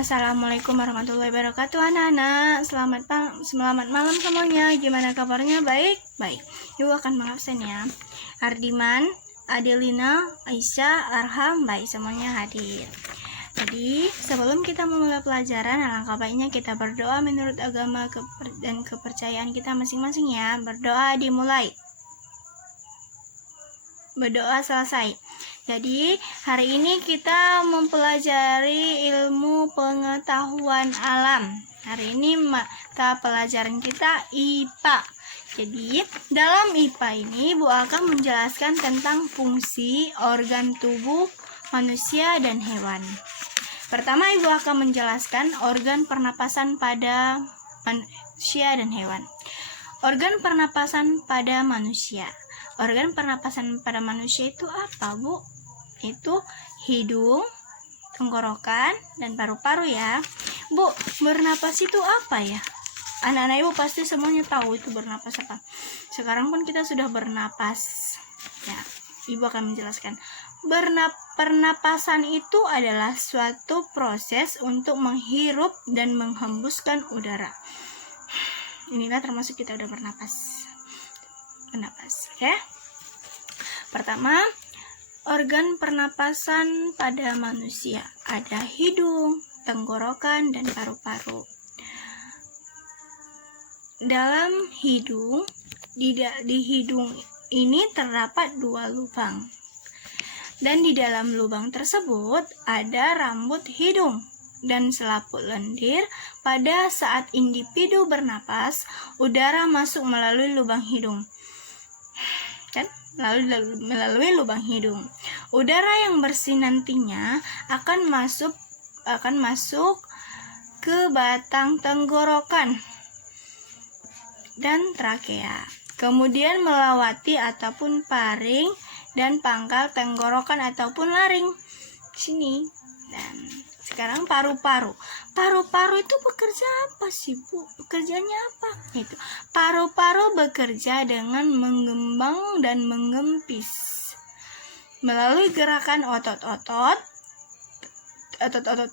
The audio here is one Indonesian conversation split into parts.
Assalamualaikum warahmatullahi wabarakatuh anak-anak. Selamat malam semuanya. Gimana kabarnya? Baik? Baik. Ibu akan mengabsen ya. Ardiman, Adelina, Aisyah, Arham, baik, semuanya hadir. Jadi sebelum kita memulai pelajaran, alangkah baiknya kita berdoa menurut agama dan kepercayaan kita masing-masing ya. Berdoa dimulai. Berdoa selesai. Jadi hari ini kita mempelajari ilmu pengetahuan alam. Hari ini mata pelajaran kita IPA. Jadi dalam IPA ini Bu akan menjelaskan tentang fungsi organ tubuh manusia dan hewan. Pertama Ibu akan menjelaskan organ pernapasan pada manusia dan hewan. Organ pernapasan pada manusia. Organ pernapasan pada manusia itu apa, Bu? Itu hidung, tenggorokan, dan paru-paru ya. Bu, bernapas itu apa ya? Anak-anak Ibu pasti semuanya tahu itu bernapas apa. Sekarang pun kita sudah bernapas. Ya, Ibu akan menjelaskan. Pernapasan itu adalah suatu proses untuk menghirup dan menghembuskan udara. Inilah termasuk kita udah bernapas. Oke. Pertama, organ pernapasan pada manusia ada hidung, tenggorokan, dan paru-paru. Dalam hidung, di hidung ini terdapat 2 lubang. Dan di dalam lubang tersebut ada rambut hidung dan selaput lendir. Pada saat individu bernapas, udara masuk melalui lubang hidung. Melalui lubang hidung. Udara yang bersih nantinya akan masuk ke batang tenggorokan dan trakea. Kemudian melewati ataupun paring dan pangkal tenggorokan ataupun laring. Sini. Dan sekarang paru-paru. Paru-paru itu bekerja apa sih, Bu? Pekerjaannya apa? Itu. Paru-paru bekerja dengan mengembang dan mengempis. Melalui gerakan otot-otot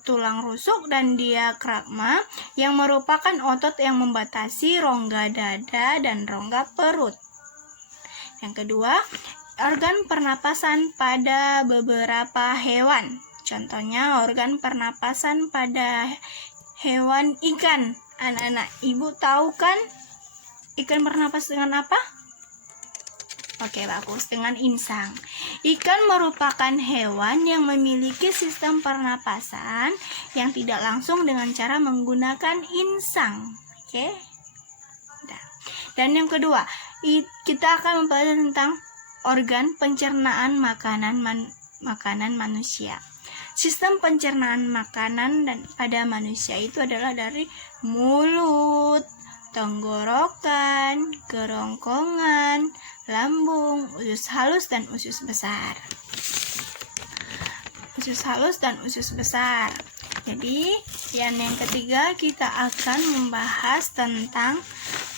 tulang rusuk dan diafragma yang merupakan otot yang membatasi rongga dada dan rongga perut. Yang kedua, organ pernapasan pada beberapa hewan. Contohnya organ pernapasan pada hewan ikan. Anak-anak Ibu tahu kan ikan bernapas dengan apa? Oke, bagus, dengan insang. Ikan merupakan hewan yang memiliki sistem pernapasan yang tidak langsung dengan cara menggunakan insang. Oke. Dan yang kedua, kita akan membahas tentang organ pencernaan makanan manusia. Sistem pencernaan makanan pada manusia itu adalah dari mulut, tenggorokan, kerongkongan, lambung, usus halus dan usus besar. Usus halus dan usus besar. Jadi, yang ketiga kita akan membahas tentang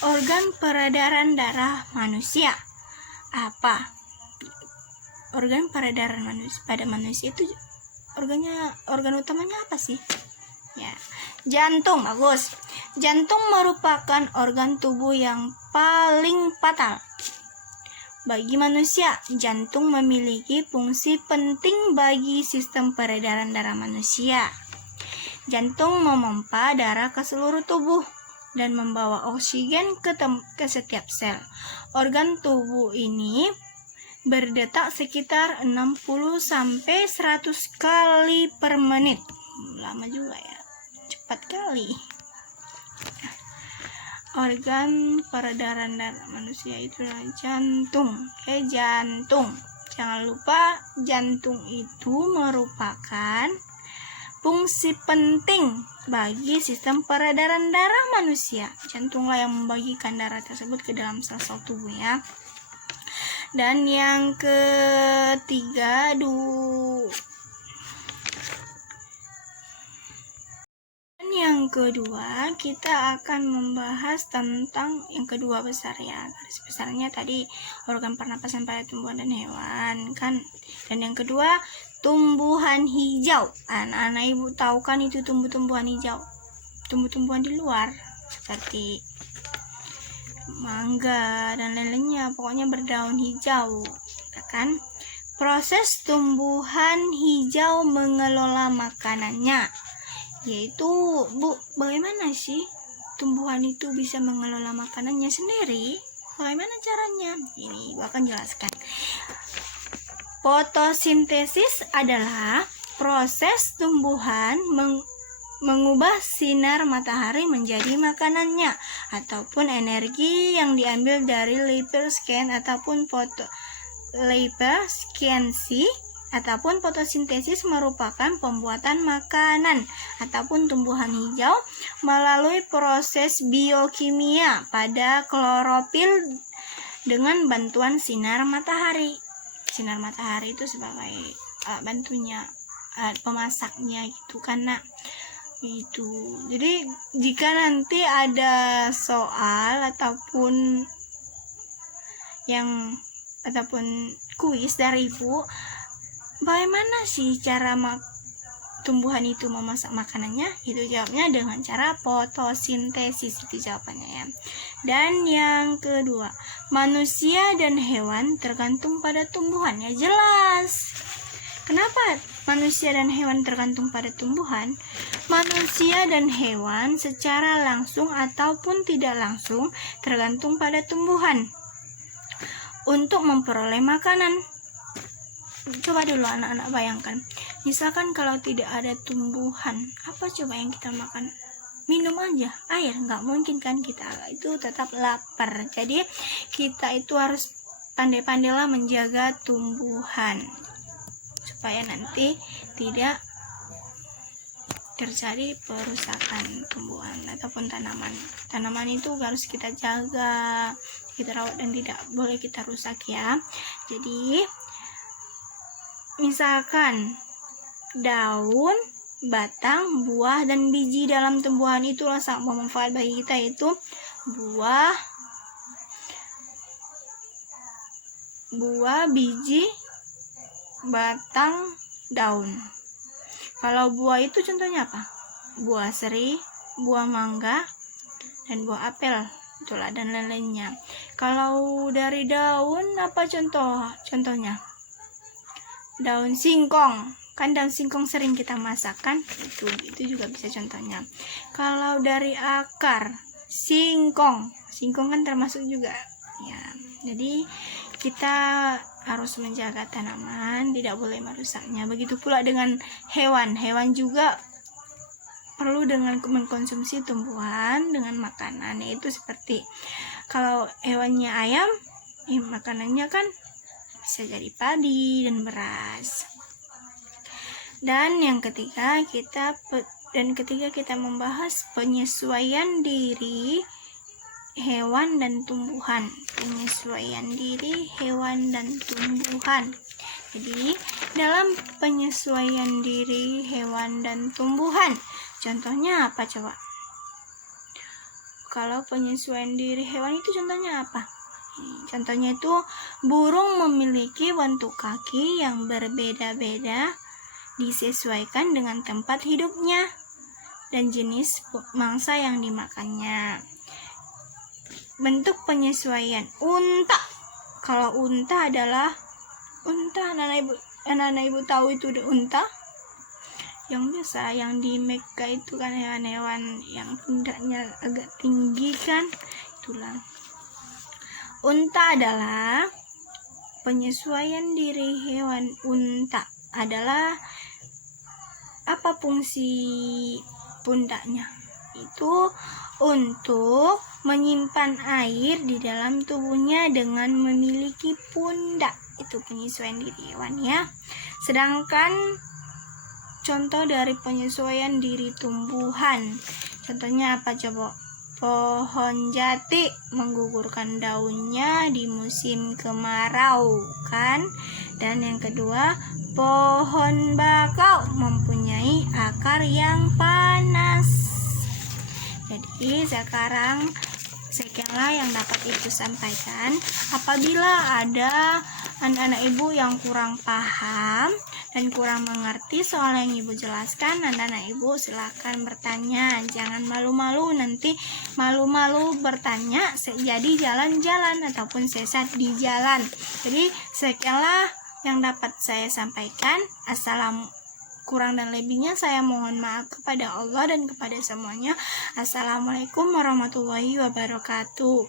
organ peredaran darah manusia. Apa? Organ peredaran pada manusia itu organ utamanya apa sih? Ya, jantung. Bagus. Jantung merupakan organ tubuh yang paling fatal. Bagi manusia, jantung memiliki fungsi penting bagi sistem peredaran darah manusia. Jantung memompa darah ke seluruh tubuh dan membawa oksigen ke setiap sel. Organ tubuh ini berdetak sekitar 60-100 kali per menit. Lama juga ya. Cepat kali. Organ peredaran darah manusia itu adalah jantung. Jantung. Jangan lupa jantung itu merupakan fungsi penting bagi sistem peredaran darah manusia. Jantunglah yang membagikan darah tersebut ke dalam sel-sel tubuh ya. Dan yang ketiga, yang kedua kita akan membahas tentang yang kedua besar ya. Garis besarnya tadi organ pernapasan pada tumbuhan dan hewan kan. Dan yang kedua tumbuhan hijau. Anak-anak ibu tahu kan itu tumbuh-tumbuhan hijau, tumbuh-tumbuhan di luar seperti mangga dan lain-lainnya, pokoknya berdaun hijau, kan? Proses tumbuhan hijau mengelola makanannya, yaitu bagaimana sih tumbuhan itu bisa mengelola makanannya sendiri? Bagaimana caranya? Ini Ibu akan jelaskan. Fotosintesis adalah proses tumbuhan mengubah sinar matahari menjadi makanannya, ataupun energi yang diambil dari liposensasi ataupun liposensasi ataupun fotosintesis merupakan pembuatan makanan ataupun tumbuhan hijau melalui proses biokimia pada klorofil dengan bantuan sinar matahari. Sinar matahari itu sebagai bantunya, pemasaknya gitu kan, Nak. Itu. Jadi jika nanti ada soal ataupun kuis dari Ibu, bagaimana sih cara tumbuhan itu memasak makanannya? Itu jawabnya dengan cara fotosintesis, itu jawabannya ya. Dan yang kedua, manusia dan hewan tergantung pada tumbuhan. Ya jelas. Kenapa manusia dan hewan tergantung pada tumbuhan? Manusia dan hewan secara langsung ataupun tidak langsung tergantung pada tumbuhan untuk memperoleh makanan. Coba dulu anak-anak bayangkan, misalkan kalau tidak ada tumbuhan, apa coba yang kita makan? Minum aja, air, nggak mungkin kan, kita itu tetap lapar. Jadi kita itu harus pandai-pandailah menjaga tumbuhan supaya nanti tidak terjadi perusakan tumbuhan ataupun tanaman. Tanaman itu harus kita jaga, kita rawat, dan tidak boleh kita rusak ya. Jadi misalkan daun, batang, buah, dan biji dalam tumbuhan itulah sangat bermanfaat bagi kita, yaitu buah, biji, batang, daun. Kalau buah itu contohnya apa? Buah seri, buah mangga, dan buah apel, itulah, dan lain-lainnya. Kalau dari daun apa contohnya? Daun singkong, kan daun singkong sering kita masak kan, itu juga bisa contohnya. Kalau dari akar, singkong kan termasuk juga ya. Jadi kita harus menjaga tanaman, tidak boleh merusaknya. Begitu pula dengan hewan juga perlu dengan mengkonsumsi tumbuhan dengan makanan, yaitu seperti kalau hewannya ayam, makanannya kan bisa jadi padi dan beras. Dan yang ketiga, kita membahas penyesuaian diri hewan dan tumbuhan. Jadi dalam penyesuaian diri hewan dan tumbuhan, contohnya apa coba? Kalau penyesuaian diri hewan itu contohnya apa? Contohnya itu burung memiliki bentuk kaki yang berbeda-beda disesuaikan dengan tempat hidupnya dan jenis mangsa yang dimakannya. Bentuk penyesuaian unta. Kalau unta adalah anak-anak ibu tahu itu unta yang biasa yang di Mekah itu kan, hewan-hewan yang pundaknya agak tinggi kan, itulah. Unta adalah penyesuaian diri hewan. Unta adalah apa fungsi pundaknya? Itu untuk menyimpan air di dalam tubuhnya dengan memiliki pundak. Itu penyesuaian diri hewan ya. Sedangkan contoh dari penyesuaian diri tumbuhan, contohnya apa coba? Pohon jati menggugurkan daunnya di musim kemarau kan. Dan yang kedua, pohon bakau mempunyai akar yang panas. Jadi sekianlah yang dapat ibu sampaikan. Apabila ada anak-anak ibu yang kurang paham, dan kurang mengerti soal yang ibu jelaskan, anak-anak ibu silakan bertanya. Jangan malu-malu, nanti malu-malu bertanya jadi jalan-jalan ataupun sesat di jalan. Jadi sekianlah yang dapat saya sampaikan. Kurang dan lebihnya saya mohon maaf kepada Allah dan kepada semuanya. Assalamualaikum warahmatullahi wabarakatuh.